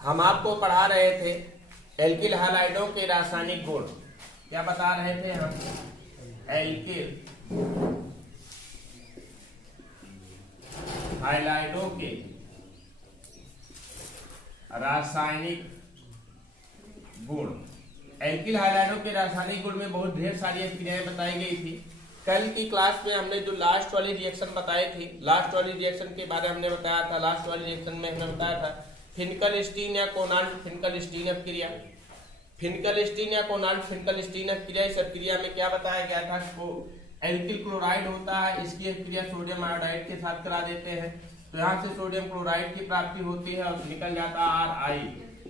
हम आपको पढ़ा रहे थे एल्किल हैलाइडों के रासायनिक गुण। क्या बता रहे थे हम? एल्किल हैलाइडों के रासायनिक गुण। एल्किल हैलाइडों के रासायनिक गुण में बहुत ढेर सारी क्रियाएं बताई गई थी। कल की क्लास में हमने जो लास्ट वाली रिएक्शन बताई थी, लास्ट वाली रिएक्शन के बारे में हमने बताया था। लास्ट वाली रिएक्शन में हमने बताया था फिनकलस्टीन या कोनाल्ट फिनकलस्टीन क्रिया। फिनकलस्टीन या कोनाल्ट फिनकलस्टीन क्रिया, इस क्रिया में क्या बताया गया था? एल्किल क्लोराइड होता है, इसकी क्रिया सोडियम आयोडाइड के साथ करा देते हैं, तो यहाँ से सोडियम क्लोराइड की प्राप्ति होती है और निकल जाता है Ri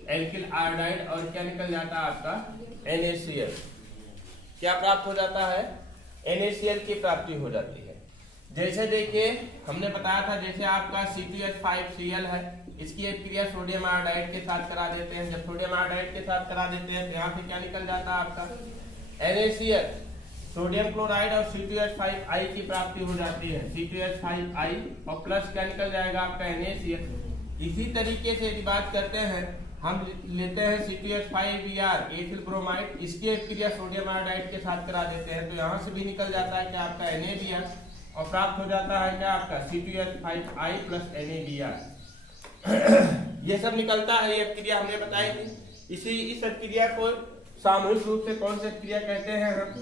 एल्किल आयोडाइड, और क्या निकल जाता है आपका? NaCl। क्या प्राप्त हो जाता है? NaCl की प्राप्ति हो जाती है। जैसे देखिए हमने बताया था, जैसे आपका C2H5Cl है, इसकी एक क्रिया सोडियम आयोडाइड के साथ करा देते हैं। जब सोडियम आयोडाइड के साथ करा देते हैं तो यहाँ से क्या निकल जाता है आपका? NaCl, सोडियम क्लोराइड और C2H5I की प्राप्ति हो जाती है, C2H5I, और प्लस क्या निकल जाएगा आपका? NaCl। इसी तरीके से यदि बात करते हैं, हम लेते हैं C2H5Br एथिल ब्रोमाइड, इसकी एक क्रिया सोडियम आयोडाइड के साथ करा देते हैं, तो यहाँ से भी निकल जाता है क्या आपका? NaBr, और प्राप्त हो जाता है क्या आपका? C2H5I plus NaBr। ये सब निकलता है, ये क्रिया हमने बताई थी। इस क्रिया को सामूहिक रूप से कौन सी क्रिया कहते हैं हम?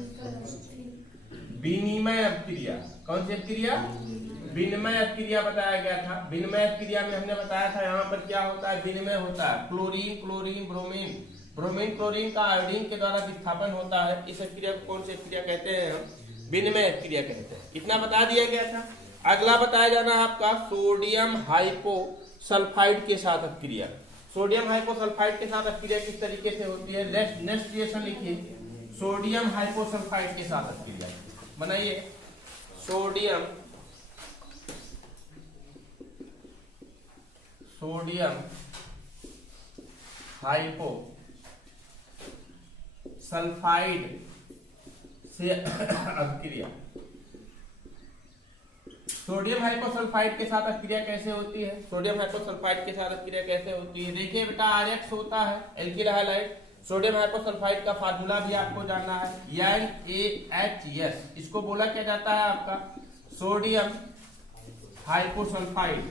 विनिमय क्रिया। कौन सी क्रिया? विनिमय क्रिया बताया गया था। विनिमय क्रिया में हमने बताया था यहाँ पर क्या होता है? विनिमय होता है। Chlorine chlorine bromine, bromine chlorine का आयोडीन के द्वारा विस्थापन होता है। इस क्रिया को कौन सी क्रिया कहते हैं हम? विनिमय क्रिया कहते हैं। इतना बता दिया गया था। अगला बताया जाना आपका सोडियम हाइपोसल्फाइड के साथ क्रिया। सोडियम हाइपोसल्फाइड के साथ क्रिया किस तरीके से होती है? नेक्स्ट रिएक्शन लिखिए, सोडियम हाइपोसल्फाइड के साथ क्रिया बनाइए। सोडियम हाइपोसल्फाइड से अभिक्रिया। सोडियम हाइपोसल्फाइड के साथ अभिक्रिया कैसे होती है? सोडियम हाइपोसल्फाइड के साथ अभिक्रिया कैसे होती है? देखिए बेटा, RX होता है एल्किल हैलाइड। सोडियम हाइपोसल्फाइड का फार्मूला भी आपको जानना है, NaHS। इसको बोला क्या जाता है आपका? सोडियम हाइपोसल्फाइड।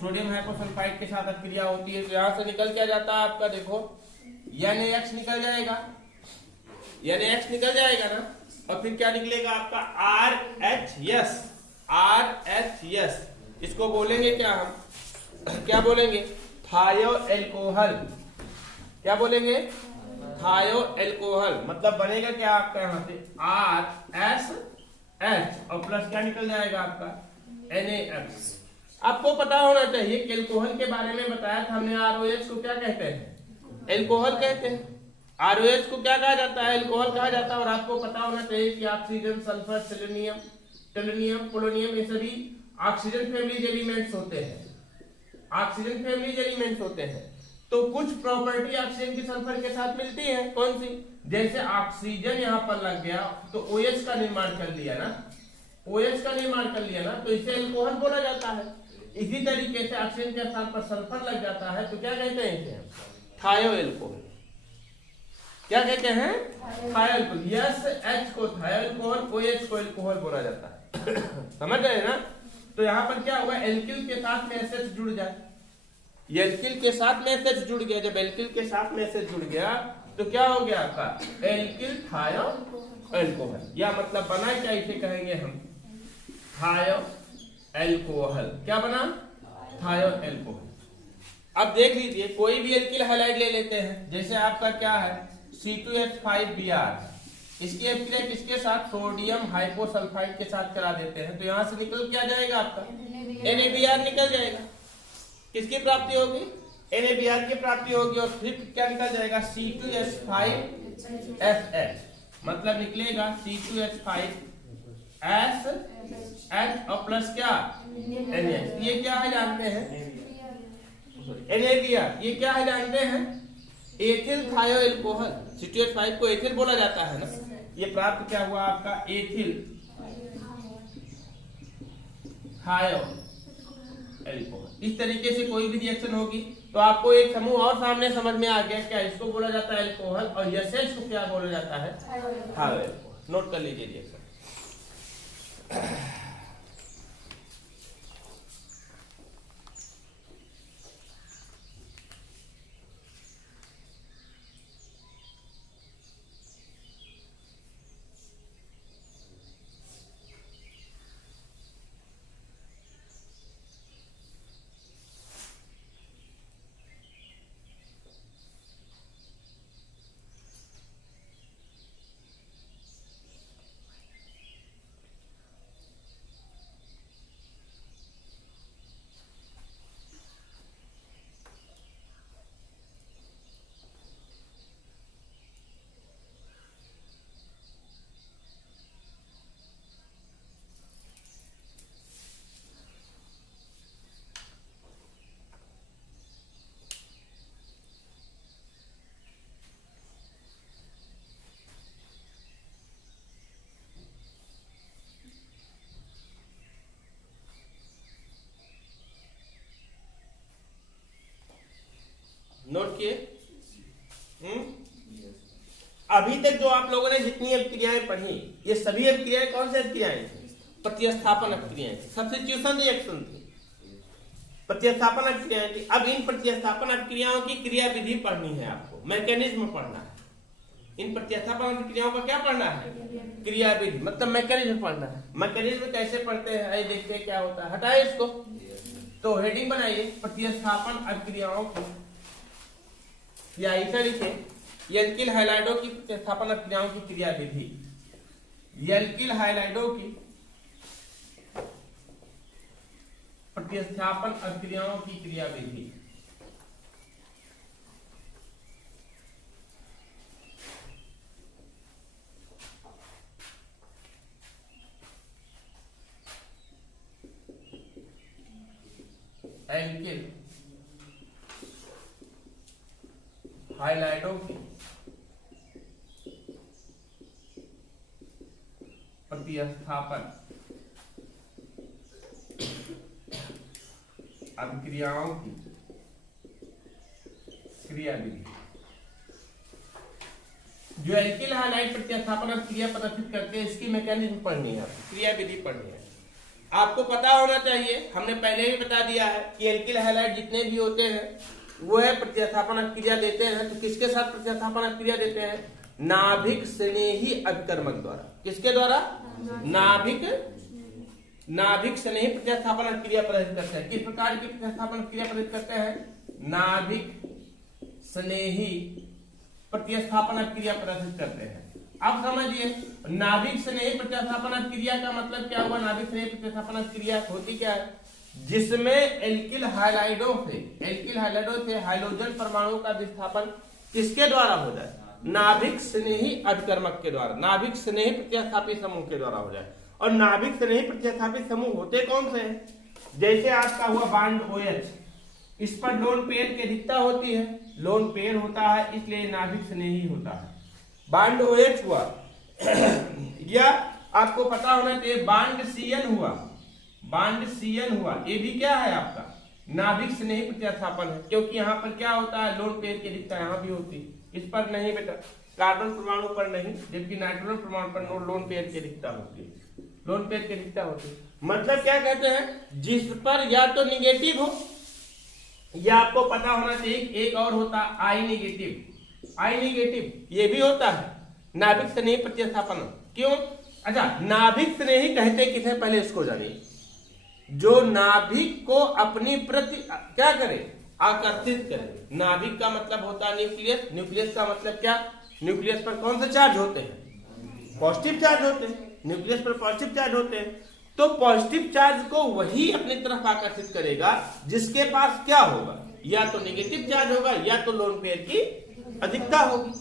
सोडियम हाइपोसल्फाइड के साथ अभिक्रिया होती है, तो यहां से निकल क्या जाता है आपका? देखो NaX निकल जाएगा, NaX निकल जाएगा ना, और फिर क्या निकलेगा आपका? RHS। इसको बोलेंगे क्या हम? क्या बोलेंगे? थायो एल्कोहल। क्या बोलेंगे? थायो एल्कोहल। मतलब बनेगा क्या आपका यहाँ से? RSH, और प्लस क्या निकल जाएगा आपका? NaX। आपको पता होना चाहिए कि एल्कोहल के बारे में बताया था हमने। ROH को क्या कहते हैं? एल्कोहल कहते हैं। ROH को क्या कहा जाता है? एल्कोहल कहा जाता है। और आपको पता होना चाहिए कि ऑक्सीजन, सल्फर, सेलेनियम, पोलोनियम, ये सभी ऑक्सीजन फैमिली एलिमेंट्स होते हैं। ऑक्सीजन फैमिली एलिमेंट्स होते हैं। तो कुछ प्रॉपर्टी ऑक्सीजन की सल्फर के साथ मिलती है। कौन सी? जैसे ऑक्सीजन यहाँ पर लग गया तो OH का निर्माण कर लिया ना, OH का निर्माण कर लिया ना, तो इसे एल्कोहल बोला जाता है। इसी तरीके से ऑक्सीजन के स्थान पर सल्फर लग जाता है, तो क्या कहते हैं इसे? थायो एल्कोहल। क्या कहते हैं? थायो एल्कोहल। SH को थायो एल्कोहल, OH को एल्कोहल बोला जाता है। समझ रहे हैं ना? तो यहाँ पर क्या हुआ? एल्किल के साथ में SH जुड़ जाए, एल्किल के साथ में SH जुड़ गया। जब एल्किल के साथ में SH जुड़ गया तो क्या हो गया आपका? एल्किल थायो एल्कोहल। या मतलब बना क्या? इसे कहेंगे हम थायो एल्कोहल। क्या बना? थायो एल्कोहल। अब देख लीजिए, कोई भी एल्किल हैलाइड ले लेते हैं। जैसे आपका क्या है? C2H5Br, इसकी अभिक्रिया किसके साथ? सोडियम हाइपोसल्फाइड के साथ करा देते हैं, तो यहां से निकल क्या जाएगा आपका? NaBr निकल जाएगा। किसकी प्राप्ति होगी? NaBr की प्राप्ति होगी, और फिर क्या निकल जाएगा? C2H5SH, मतलब निकलेगा C2H5SH और प्लस क्या? NaH। ये क्या है जानते हैं? NaBr। ये क्या है जानते हैं? एथिल थायो एल्कोहल। C2H5 को एथिल बोला जाता है ना। ये प्राप्त क्या हुआ आपका? एथिल थायो एल्कोहल। इस तरीके से कोई भी रिएक्शन होगी तो आपको एक समूह और सामने समझ में आ गया, क्या इसको बोला जाता है एल्कोहल और एसेंस को क्या बोला जाता है, हालो एल्कोहल। नोट कर लीजिए रिएक्शन। नोट किए? अभी तक जो आप लोगों ने जितनी अभिक्रियाएं पढ़ी, ये सभी अभिक्रियाएं कौन सी अभिक्रियाएं थी? प्रतिस्थापन अभिक्रियाएं, सब्स्टिट्यूशन रिएक्शन थी, प्रतिस्थापन अभिक्रियाएं थी। अब इन प्रतिस्थापन अभिक्रियाओं की क्रिया विधि पढ़नी है आपको, मैकेनिज्म पढ़ना है। इन प्रतिस्थापन अभिक्रियाओं का क्या पढ़ना है? क्रिया विधि, मतलब मैकेनिज्म पढ़ना है। मैकेनिज्म कैसे पढ़ते हैं आइए देखते हैं क्या होता है। हटाए इसको, तो हेडिंग बनाइए प्रतिस्थापन अभिक्रियाओं की, या ऐसा लिखे एल्किल हाइलाइडों की प्रतिस्थापन अभिक्रियाओं की क्रिया विधि। एल्किल हाइलाइडों की प्रतिस्थापन अभिक्रियाओं की क्रिया विधि। एल्किल हाइलाइडों की प्रतिस्थापन अभिक्रियाओं की क्रिया विधि। जो एल्किल हाइलाइड प्रतिस्थापन अभिक्रिया प्रदर्शित करते हैं, इसकी मैकेनिज्म पढ़नी है, क्रिया विधि पढ़नी है। आपको पता होना चाहिए, हमने पहले भी बता दिया है कि एल्किल हाइलाइड जितने भी होते हैं वो है प्रतिस्थापन अभिक्रिया देते हैं। तो किसके साथ प्रतिस्थापन अभिक्रिया देते हैं? नाभिक स्नेही अभिकर्मक द्वारा। किसके द्वारा? नाभिक स्नेही प्रतिस्थापन अभिक्रिया प्रदर्शित करते हैं। किस प्रकार की प्रतिस्थापन अभिक्रिया प्रदर्शित करते हैं? नाभिक स्नेही प्रतिस्थापन अभिक्रिया प्रदर्शित करते हैं। अब समझिए, नाभिक स्नेही प्रतिस्थापन अभिक्रिया का मतलब क्या हुआ? नाभिक स्नेही प्रतिस्थापन अभिक्रिया होती क्या है? जिसमें एल्किल हाइलाइडों से हाइड्रोजन परमाणु का विस्थापन किसके द्वारा हो जाए? नाभिक स्नेही अभिकर्मक के द्वारा, नाभिक स्नेही प्रतिस्थापी समूह के द्वारा हो जाए। और नाभिक स्नेही प्रतिस्थापी समूह होते कौन से हैं? जैसे आपका हुआ बॉन्ड OH, इस पर लोन पेयर की अधिकता होती है, लोन पेयर होता है इसलिए नाभिक स्नेही होता है। बॉन्ड OH हुआ या आपको पता होना चाहिए बॉन्ड CN हुआ, ये भी क्या है आपका? नाभिक स्नेही प्रतिस्थापन है, क्योंकि यहाँ पर क्या होता है? लोन पेयर की अधिकता यहाँ भी होती है, इस पर नहीं बेटा, कार्बन परमाणु पर नहीं, जबकि नाइट्रोजन परमाणु पर लोन पेयर की अधिकता होती है, लोन पेयर की अधिकता होती है। मतलब क्या कहते हैं? जिस पर या तो निगेटिव हो, या आपको पता होना चाहिए एक और होता है आई निगेटिव, ये भी होता है नाभिक स्नेही प्रतिस्थापन। क्यों? अच्छा, नाभिक स्नेही कहते किसे? पहले इसको जानिए। जो नाभिक को अपनी प्रति क्या करे? आकर्षित करे। नाभिक का मतलब होता है न्यूक्लियस। न्यूक्लियस का मतलब क्या? न्यूक्लियस पर कौन से चार्ज होते हैं? पॉजिटिव चार्ज होते हैं। न्यूक्लियस पर पॉजिटिव चार्ज होते हैं, तो पॉजिटिव चार्ज को वही अपनी तरफ आकर्षित करेगा जिसके पास क्या होगा? या तो नेगेटिव चार्ज होगा या तो लोन पेयर की अधिकता होगी।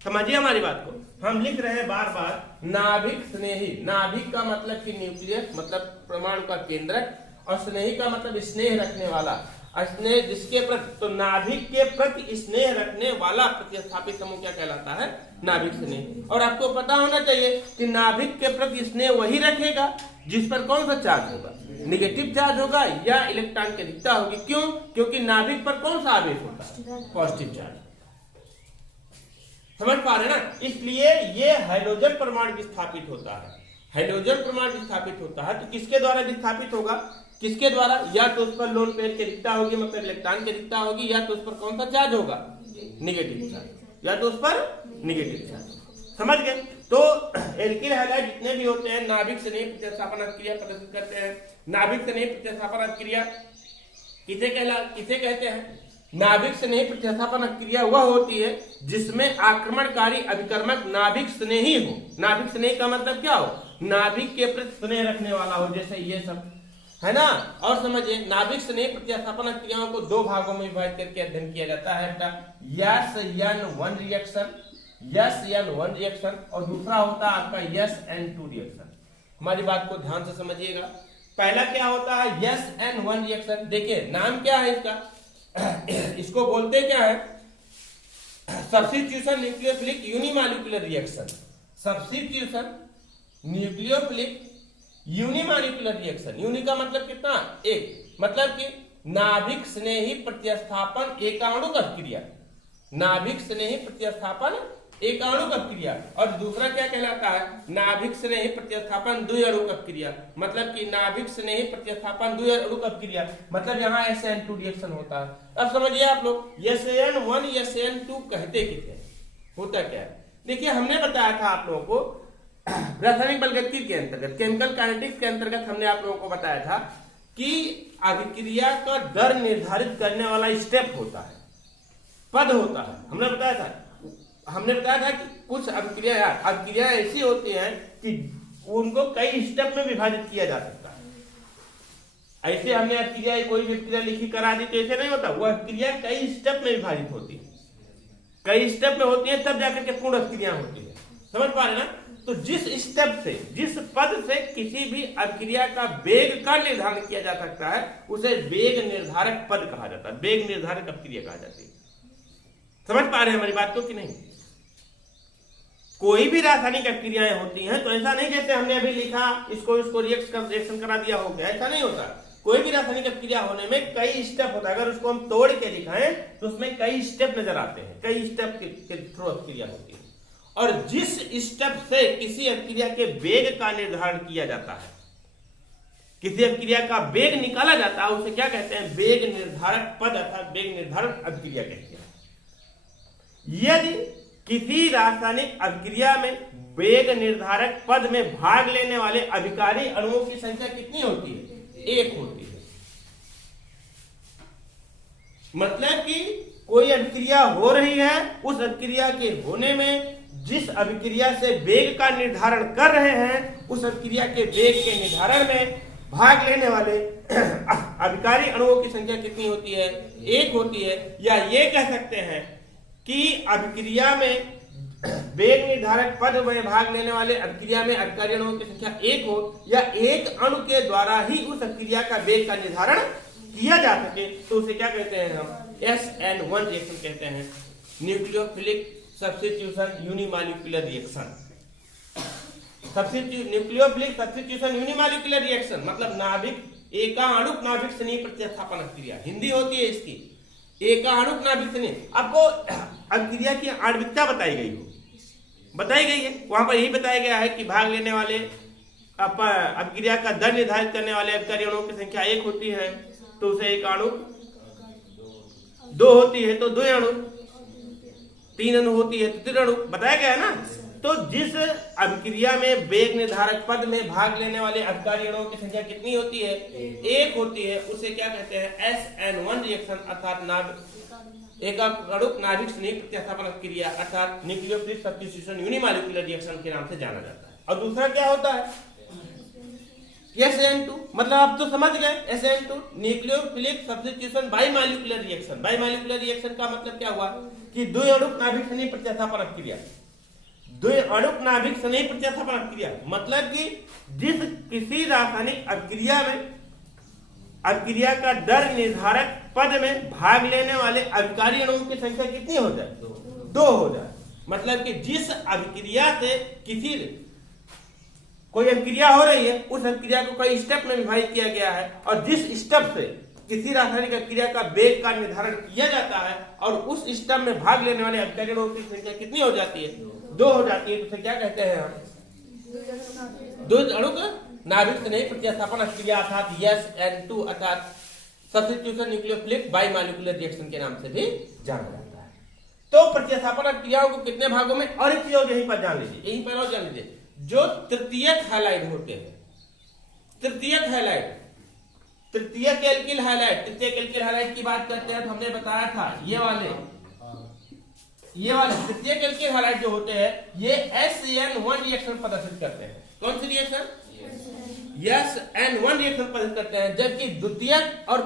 समझिए हमारी बात को, हम लिख रहे हैं बार बार नाभिक स्नेही। नाभिक का मतलब कि न्यूक्लियस, मतलब परमाणु का केंद्रक, और स्नेही का मतलब स्नेह रखने वाला। स्नेह जिसके प्रति, तो नाभिक के प्रति स्नेह रखने वाला प्रतिस्थापित समूह क्या कहलाता है? नाभिक स्नेह। और आपको पता होना चाहिए कि नाभिक के प्रति स्नेह वही रखेगा जिस पर कौन सा चार्ज होगा? नेगेटिव चार्ज होगा या इलेक्ट्रॉन की अधिकता होगी। क्यों? क्योंकि नाभिक पर कौन सा आवेश होता है? Positive charge. समझ पा रहे ना? इसलिए ये हाइड्रोजन परमाणु विस्थापित होता है। हाइड्रोजन परमाणु विस्थापित होता है तो किसके द्वारा विस्थापित होगा? किसके द्वारा? या तो उस पर लोन पेयर की अधिकता होगी, मतलब इलेक्ट्रॉन की अधिकता होगी, या तो उस पर कौन सा चार्ज होगा? नेगेटिव चार्ज, या तो उस पर नेगेटिव चार्ज। समझ गए? तो एल्किल हैलाइड जितने भी होते हैं नाभिक स्नेह प्रतिस्थापन अभिक्रिया प्रदर्शित करते हैं। नाभिक स्नेह प्रतिस्थापन अभिक्रिया किसे कहते हैं? नाभिक स्नेह प्रतिस्थापन अभिक्रिया वह होती है जिसमें आक्रमणकारी अभिकर्मक नाभिक स्नेही हो। नाभिक स्नेह का मतलब क्या हो? नाभिक के प्रति स्नेह रखने वाला हो, जैसे ये सब है ना। और समझिए, नाभिक स्नेह प्रतिस्थापन क्रियाओं को दो भागों में विभाजित करके अध्ययन किया जाता है। SN1 रिएक्शन, SN1 रिएक्शन, और दूसरा होता है आपका SN2 रिएक्शन। हमारी बात को ध्यान से समझिएगा। पहला क्या होता है? SN1 reaction. देखिए नाम क्या है इसका? इसको बोलते क्या है? Substitution nucleophilic unimolecular reaction. Substitution nucleophilic unimolecular reaction. Uni का मतलब कितना? एक। मतलब कि नाभिक स्नेही प्रतिस्थापन एकाणुक अभिक्रिया। नाभिक स्नेही प्रतिस्थापन एकाणुक अभिक्रिया। और दूसरा क्या कहलाता है? नाभिक स्नेही प्रतिस्थापन द्विअणुक अभिक्रिया। मतलब कि नाभिक स्नेही प्रतिस्थापन द्विअणुक अभिक्रिया, मतलब यहाँ SN2 रिएक्शन होता है। अब समझिए आप लोग, SN1 SN2 कहते किसे? होता क्या है? देखिए हमने बताया था आप लोगों को रासायनिक बलगतिकी के अंतर्गत, केमिकल काइनेटिक्स के अंतर्गत हमने आप लोगों को बताया था कि अभिक्रिया का दर निर्धारित करने वाला स्टेप होता है, पद होता है। हमने बताया था कि कुछ अभिक्रिया ऐसी होती हैं कि उनको कई स्टेप में विभाजित किया जा सकता है। ऐसे हमने अभिक्रिया कोई भी अभिक्रिया लिखी करा दी तो ऐसे नहीं होता। वो अभिक्रिया कई स्टेप में विभाजित होती है, कई स्टेप में होती है, तब जाकर के पूर्ण अभिक्रिया होती है। समझ पा रहे ना? तो जिस स्टेप से, जिस पद से किसी भी अभिक्रिया का वेग का निर्धारण किया जा सकता है उसे वेग निर्धारक पद कहा जाता है, वेग निर्धारक अभिक्रिया कहा जाती है। समझ पा रहे हैं हमारी बात को कि नहीं? कोई भी रासायनिक अभिक्रियाएं होती हैं तो ऐसा नहीं जैसे हमने अभी लिखा इसको रिएक्शन करा दिया हो गया, ऐसा नहीं होता। कोई भी रासायनिक अभिक्रिया होने में कई स्टेप होता है। अगर उसको हम तोड़ के दिखाएं तो उसमें कई स्टेप नजर आते हैं, कई स्टेप के थ्रू अभिक्रिया होती है। और जिस स्टेप से किसी अभिक्रिया के वेग का निर्धारण किया जाता है, किसी अभिक्रिया का वेग निकाला जाता है, उसे क्या कहते हैं? वेग निर्धारक पद अर्थात वेग निर्धारक अभिक्रिया कहते हैं। यदि किसी रासायनिक अभिक्रिया में वेग निर्धारक पद में भाग लेने वाले अभिकारी अणुओं की संख्या कितनी होती है? एक होती है। मतलब कि कोई अभिक्रिया हो रही है, उस अभिक्रिया के होने में जिस अभिक्रिया से वेग का निर्धारण कर रहे हैं उस अभिक्रिया के वेग के निर्धारण में भाग लेने वाले अभिकारी अणुओं की संख्या कितनी होती है? एक होती है। या ये कह सकते हैं कि अभिक्रिया में वेग निर्धारक पद में भाग लेने वाले अभिक्रिया में अभिकारी अणुओं की संख्या एक हो, या एक अणु के द्वारा ही उस अभिक्रिया का वेग का निर्धारण किया जा सके, तो उसे क्या कहते हैं? हम SN1 रिएक्शन कहते हैं। Nucleophilic substitution unimolecular reaction. Nucleophilic substitution unimolecular reaction मतलब नाभिक एकाणुक नाभिक स्नेह प्रतिस्थापन अभिक्रिया, हिंदी होती है इसकी एकाणुक नाभिक स्नेह। आपको अभिक्रिया की आणविकता बताई गई है, वहां पर यही बताया गया है कि भाग लेने वाले अभिक्रिया का दर निर्धारित करने वाले अभिकारी अणुओं की संख्या एक होती है तो उसे एकाणुक, दो होती है तो द्विअणुक, तीन अणु होती है तो त्रिअणुक, बताया गया है ना। तो जिस अभिक्रिया में वेग निर्धारक पद में भाग लेने वाले अभिकारी अणुओं की संख्या कितनी होती है? एक होती है, उसे क्या कहते हैं? SN1 रिएक्शन अर्थात एकाणुक नाभिक स्नेह प्रतिस्थापन अभिक्रिया अर्थात न्यूक्लियोफिलिक सब्स्टिट्यूशन यूनिमॉलिक्यूलर रिएक्शन के नाम से जाना जाता है। और दूसरा क्या होता है? SN2 मतलब आप तो समझ गए। SN2 nucleophilic substitution bimolecular reaction. Bimolecular reaction का मतलब क्या हुआ कि द्विअणुक नाभिक स्नेह प्रतिस्थापन अभिक्रिया। द्विअणुक नाभिक स्नेह प्रतिस्थापन अभिक्रिया मतलब कि जिस किसी रासायनिक अभिक्रिया में अभिक्रिया का दर निर्धारक पद में भाग लेने वाले अभिकारी अणुओं की संख्या कितनी हो जाए? 2 हो जाए। मतलब कि जिस अभिक्रिया से किसी कोई अभिक्रिया हो रही है, उस अभिक्रिया को कई स्टेप में विभाजित किया गया है, और जिस स्टेप से किसी रासायनिक अभिक्रिया का वेग का निर्धारण किया जाता है और उस स्टेप में भाग लेने वाले अभिकारी अणुओं की संख्या कितनी हो जाती है? 2 हो जाती है। तो क्या कहते हैं हम? द्विज अणु नाभिक स्नेही प्रतिस्थापन अभिक्रिया अर्थात SN2 अर्थात सब्स्टिट्यूशन न्यूक्लियोफिलिक बाइमॉलिक्यूलर रिएक्शन के नाम से भी जाना जाता है। तो प्रतिस्थापन अभिक्रियाओं को कितने भागों में, और एक चीज यहीं पर जान लीजिए, यहीं पर और जान लीजिए, जो तृतीयक हैलाइड होते हैं, तृतीयक हैलाइड, तृतीयक एल्किल हैलाइड, तृतीयक एल्किल हैलाइड की बात करते हैं तो हमने बताया था ये वाले तृतीयक एल्किल हैलाइड जो होते हैं ये SN1 रिएक्शन प्रदर्शित करते हैं। कौन सी रिएक्शन? SN1 रिएक्शन प्रदर्शित करते हैं। जबकि द्वितीयक और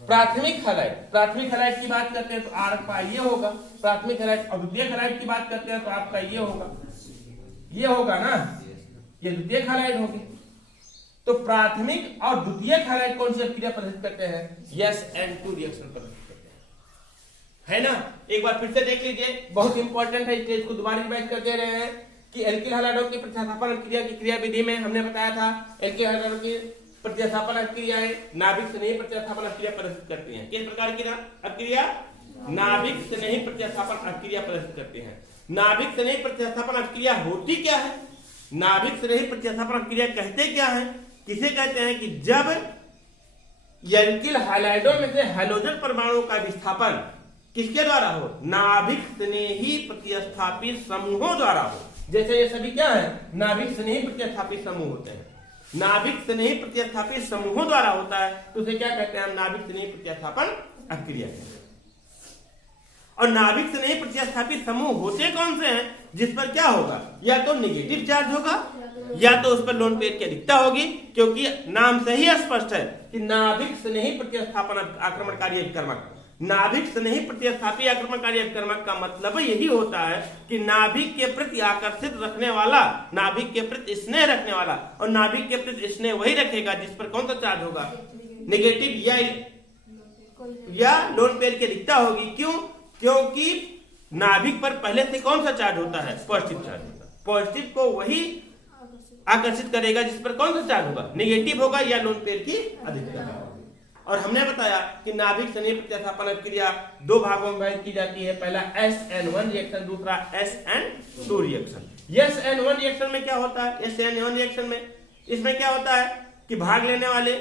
प्राथमिक हैलाइड की बात करते हैं तो आपका ये होगा प्राथमिक हैलाइड, और द्वितीयक हैलाइड की बात करते हैं तो आपका ये होगा ना, ये द्वितीयक हैलाइड होगी। तो प्राथमिक और द्वितीयक हैलाइड कौन सी अभिक्रिया प्रदर्शित करते हैं? SN2 रिएक्शन प्रदर्शित करते हैं, है ना। एक बार फिर से देख लीजिए, बहुत इंपॉर्टेंट है, इसलिए इसको दोबारा रिवाइज कर दे रहे हैं कि एल्किल हैलाइडों की प्रतिस्थापन अभिक्रिया की क्रिया विधि में हमने बताया था एल्किल हैलाइडों की प्रतिस्थापन अभिक्रियाएं नाभिक स्नेही प्रतिस्थापन अभिक्रिया प्रदर्शित करती हैं। किस प्रकार की अभिक्रिया? नाभिक स्नेही प्रतिस्थापन अभिक्रिया प्रदर्शित करती हैं। नाभिक स्नेही प्रतिस्थापन अभिक्रिया होती क्या है? नाभिक स्नेही प्रतिस्थापन अभिक्रिया कहते क्या है? किसे कहते हैं? कि जब एल्किल हैलाइडों में से हैलोजन परमाणुओं का विस्थापन किसके द्वारा हो? नाभिक स्नेही प्रतिस्थापी समूहों द्वारा हो। जैसे ये सभी क्या है? नाभिक स्नेही प्रतिस्थापी समूह होते हैं। नाभिक स्नेही प्रतिस्थापी समूहों द्वारा होता है तो उसे क्या कहते हैं? हम नाभिक स्नेही प्रतिस्थापन अभिक्रिया कहते हैं। और नाभिक स्नेही प्रतिस्थापी समूह होते कौन से हैं? जिस पर क्या होगा? या तो निगेटिव चार्ज होगा या तो उस पर लोन पेयर की अधिकता होगी, क्योंकि नाम से ही स्पष्ट है कि नाभिक स्नेही प्रतिस्थापन आक्रमणकारी अभिकर्मक, नाभिक स्नेही प्रतिस्थापी आक्रमणकारी अभिकर्मक का मतलब यही होता है कि नाभिक के प्रति आकर्षित रखने वाला, नाभिक के प्रति स्नेह रखने वाला, और नाभिक के प्रति स्नेह वही रखेगा जिस पर कौन सा चार्ज होगा? निगेटिव या लोन पेयर की अधिकता होगी। क्यों? क्योंकि नाभिक पर पहले से कौन सा चार्ज होता है? पॉजिटिव चार्ज होता है। पॉजिटिव को वही आकर्षित करेगा जिस पर कौन सा चार्ज होगा? निगेटिव होगा या लोन पेयर की अधिकता होगी। और हमने बताया कि नाभिक स्नेही प्रतिस्थापन अभिक्रिया 2 भागों में विभाजित की जाती है, पहला SN1 रिएक्शन, दूसरा SN2 रिएक्शन। SN1 रिएक्शन में क्या होता है? SN1 रिएक्शन में इसमें क्या होता है कि भाग लेने वाले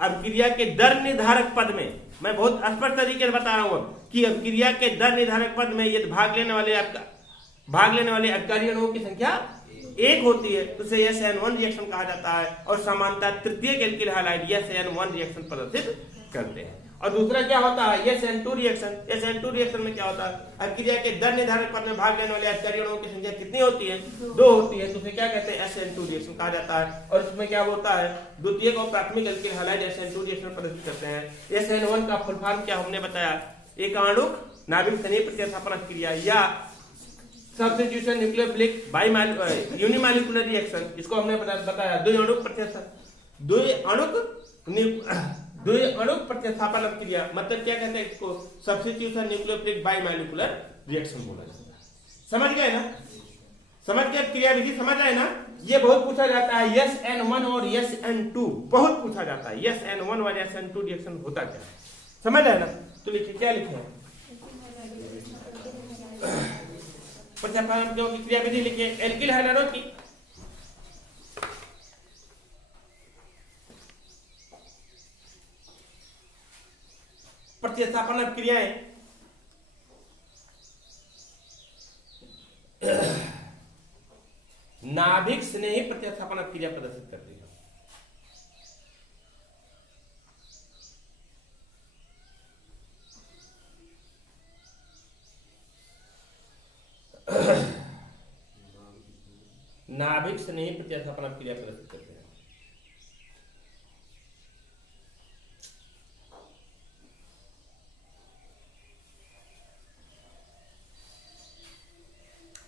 अभिक्रिया के दर निर्धारक पद में, मैं बहुत स्पष्ट तरीके से बता रहा हूं कि अभिक्रिया के दर निर्धारक पद में यदि भाग लेने वाले अभिकारी अणुओं की संख्या 1 होती है तो उसे SN1 रिएक्शन कहा जाता है, और समानता तृतीयक एल्किल हैलाइड SN1 रिएक्शन प्रदर्शित करते हैं। और दूसरा क्या होता है? SN2 reaction. SN2 रिएक्शन में क्या होता है? अभिक्रिया के दर निर्धारक पद में भाग लेने वाले अभिकारी अणुओं की संख्या कितनी होती है? 2 होती है, तो उसे क्या कहते हैं? SN2 रिएक्शन कहा जाता है। और इसमें क्या होता है? द्वितीयक और प्राथमिक एल्किल हैलाइड SN2 रिएक्शन प्रदर्शित करते हैं। SN1 का फुल फॉर्म क्या हमने बताया? एकाणुक नाभिक स्नेही प्रतिस्थापन अभिक्रिया या सब्स्टिट्यूशन न्यूक्लियोफिलिक यूनिमॉलिक्यूलर रिएक्शन, इसको हमने बताया द्विअणुक प्रतिस्थापन अभिक्रिया। मतलब क्या कहते हैं इसको? सब्स्टिट्यूशन न्यूक्लियोफिलिक बाइमॉलिक्यूलर रिएक्शन बोला जाता है। समझ गए ना? समझ गए? क्रिया विधि समझ आए ना? ये बहुत पूछा जाता है, SN1 और SN2 बहुत पूछा जाता है। SN1 और SN2 रिएक्शन होता क्या है? समझ आए ना? तो लिखिए, क्या लिखे हैं? प्रतिस्थापन की क्रिया विधि लिखिए। एल्किल हैलाइडों की प्रतिस्थापन अभिक्रियाएं नाभिक स्नेही प्रतिस्थापन अभिक्रिया प्रदर्शित करती है। नाभिक स्नेही प्रतिस्थापन अभिक्रिया प्रदर्शित करते हैं।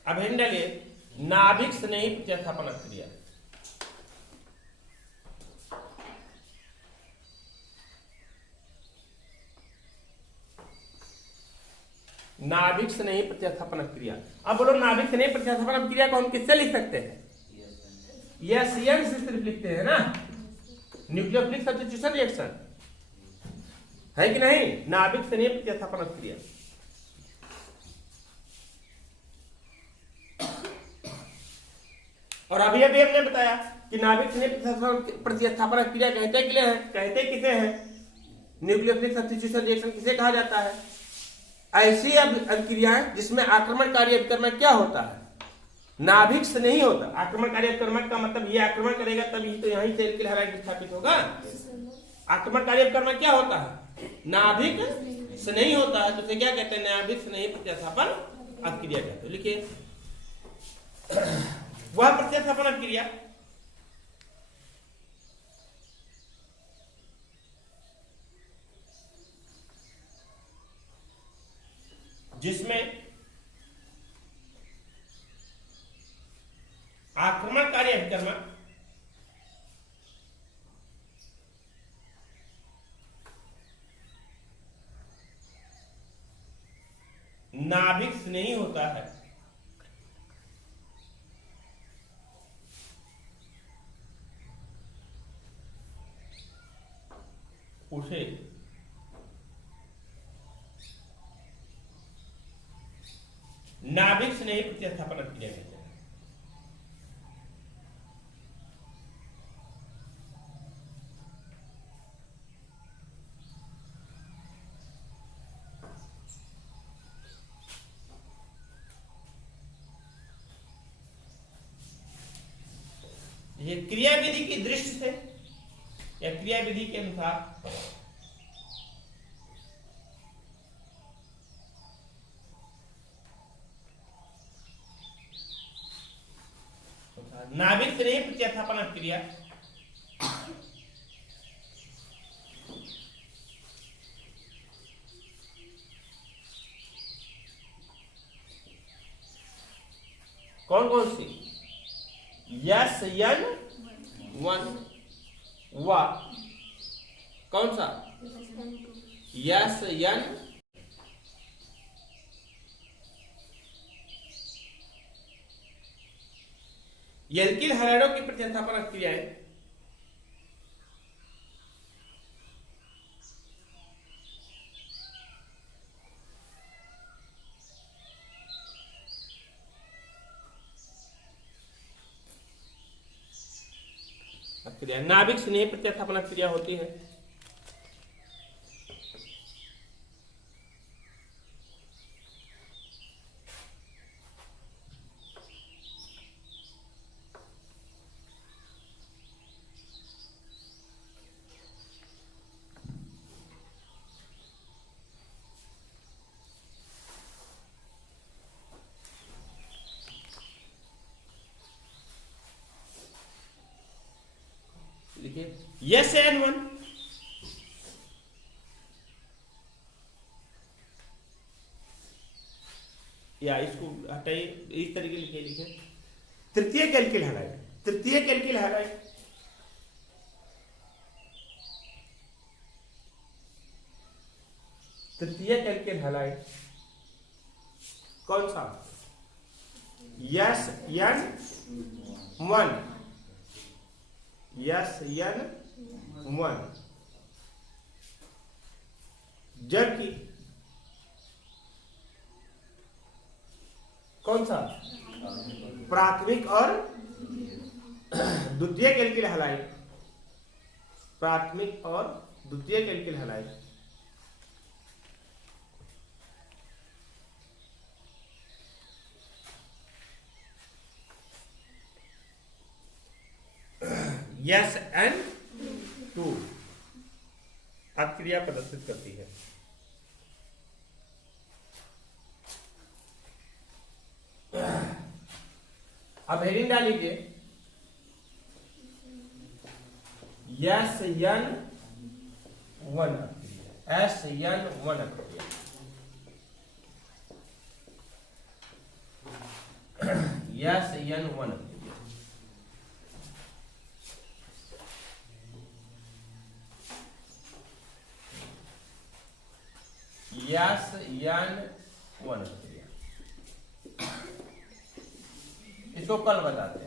अब हेडिंग डालिए, नाभिक स्नेही प्रतिस्थापन अभिक्रिया। नाभिक स्नेही प्रतिस्थापन क्रिया। अब बोलो नाभिक स्नेही प्रतिस्थापन क्रिया को हम किससे लिख सकते हैं? यस एन से सिर्फ लिखते हैं ना, न्यूक्लियोफिलिक सब्स्टिट्यूशन रिएक्शन है कि नहीं? नाभिक स्नेही प्रतिस्थापन क्रिया। और अभी अभी हमने बताया कि नाभिक स्नेही प्रतिस्थापन क्रिया कहते किसे हैं? कहते किसे हैं? न्यूक्लियोफिलिक सब्स्टिट्यूशन रिएक्शन किसे कहा जाता है? ऐसी अभिक्रियाएं जिसमें आक्रमणकारी अभिकर्मक क्या होता है? नाभिक से नहीं होता। आक्रमणकारी अभिकर्मक का मतलब ये आक्रमण करेगा तभी तो यहीं से एल्किल हैलाइड विस्थापित होगा। आक्रमणकारी अभिकर्मक क्या होता है? नाभिक से नहीं होता है, तो इसे क्या कहते हैं? नाभिक से नहीं प्रतिस्थापन अभिक्रिया कहते हैं। लिखिए वह प्रतिस्थापन अभिक्रिया जिसमें आक्रमणकारी अभिकर्मक नाभिक से नहीं होता है, उसे नाभिक से नहीं प्रतिस्थापन क्रिया कहते हैं। ये क्रिया विधि की दृष्टि से या क्रिया विधि के अनुसार नाभिक से नहीं प्रतिस्थापन क्रिया कौन कौन सी? यस एन वन व कौन सा? यस एन एल्किल हैलाइडों की प्रतिस्थापन क्रियाएं क्रिया नाभिक से नहीं प्रतिस्थापन क्रिया होती है। यस एन वन या इसको हटाइए, इस तरीके लिखिए। लिखे तृतीयक एल्किल हैलाइड, तृतीयक एल्किल हैलाइड तृतीयक एल्किल हैलाइड कौन सा? S N one S N one जबकि कौन सा? प्राथमिक और द्वितीयक एल्किल हैलाइड, प्राथमिक और द्वितीयक alkyl halide S N two अक्रिया प्रदर्शित करती है। अब हेडिंग डालिए S N one S N one अक्रिया, यस एन वन अक्रिया यस एन अनुक्रिया। इसको कल बताते हैं।